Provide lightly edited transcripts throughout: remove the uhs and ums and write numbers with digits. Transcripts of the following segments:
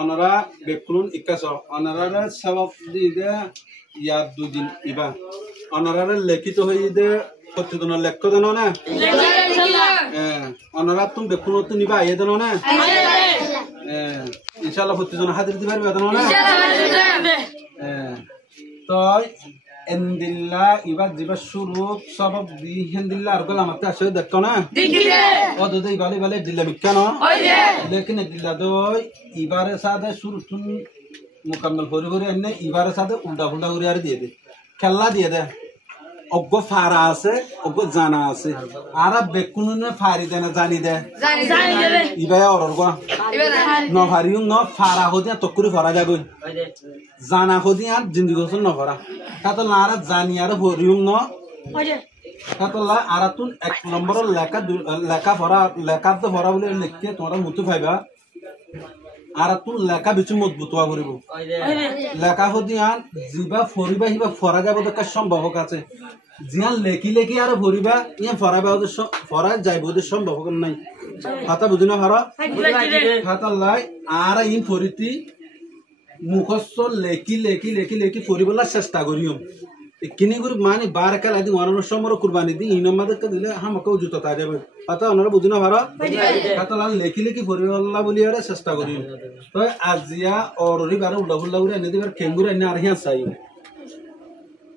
অনারা বেকুন ইকাস অনারা সবাব দিদে ইয়াদ দুদিন ইবা অনারা লিখিত হই দে প্রতিদিন লেখ দেন না অনারা তুমি বেকুন তো নিবা আইয়ে দেন না ইনশাআল্লাহ প্রতিদিন হাজির দিবার বেতন না তো এন্দিল্লা ইবা জিবা শুরু সবাব দি হেন্দিল্লা আর গলা মাতে আসে দেখো না ও তো দেই বালে বালে দিল্লা মিক্কা না लेकिन दिल्ला दो इबारे सादे शुरू तुम मुकम्मल भरी भरी अन्य इबारे सादे उल्टा उल्टा उरी यार दिए दे खेलना दिए दे अब्बो फारा आसे अब्बो जाना आसे आरा बेकुन ने फारी देना जानी दे इबाया और को न फारियो न फारा हो दिया तकुरी फारा जाबो जाना हो दिया जिंदगी को न फारा ता तो लारा जानी यार भरियो न কাতলা আরাতুন এক নম্বর লেখা তো ভরা বলে লিখতে তোমরা মুতু পাইবা আরাতুন লেখা বেশি মজবুত হওয়া করিব লেখা হদিয়ান জিবা ফরিবা হিবা ফরা যাব দেখা সম্ভব আছে জিয়ান লেখি লেখি আর ফরিবা ইয়া ফরাবা ওদের ফরা যাইব ওদের সম্ভব নাই কথা বুঝি না হারা কাতলাই আর ইন ফরিতি মুখস্থ লেখি লেখি লেখি লেখি ফরিবলা চেষ্টা করিও किन्हीं गुरु मानी बार का लादी वारों शम्मरो कुर्बानी दी इन्हों मदद कर दिले हम अकाउ जुता ताज़ा बे पता उन्होंने बुझना हमारा कता लाल लेकी फोरी वाला बोली यार सस्ता करी तो आजिया और उरी बारे उल्टा फुल्ला उरी अन्य दिवर केंगुरा अन्य आरियां साई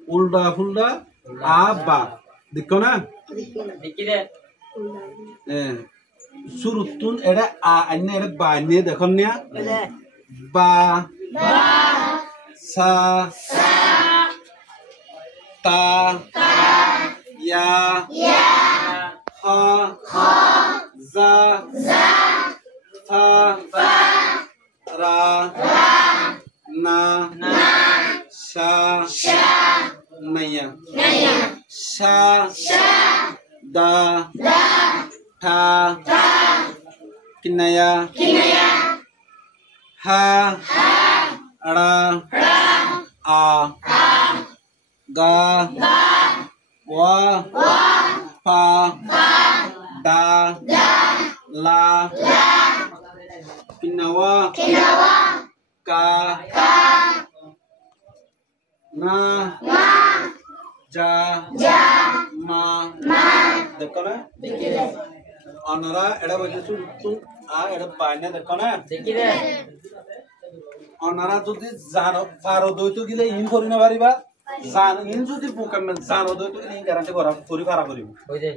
उल्टा फुल्ला आबा दिक्को ना सुरुतुन एडा आ अन्य एडा बान्ये देखो निया बा सा ता या हा जा था रा ना शा नया शा दा था किनया हा अड़ा आ गा वा पा दा ला किनवा का ना जा मा देखो ना अनरा एडा बजे तू आ एडा पाने देखो ना अनरा যদি জানো ফারো দইতো গিলে ইন করি না পারিবা জান ইন যদি মুকাম্মল জানো দইতো ইন গ্যারান্টি করা করি পারা করিব ওই যে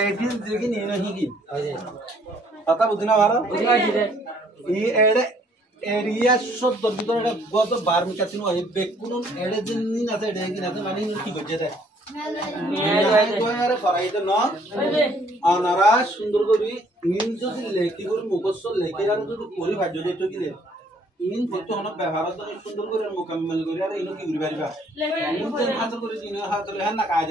এদিন দিকে নিয়ে নাহি কি ওই যে কথা বুঝিনা ভালো বুঝিনা কি রে ই এডে এরিয়া শব্দ ভিতরে এটা গত 12 মিটার ছিল এই বেকুন এডে দিন নিন আছে এডে কি আছে মানে কি করছে রে অনারা সুন্দর করি ইন যদি লেখি করে মুখস্থ লেখি আর যদি করি ভাজ্য দইতো গিলে ইন ফটো হন ব্যবহার তো সুন্দর করে মোকাম্মল করে আর ইনো কি করি পারিবা ইন যে হাত করে দিন হাত লে না কাজ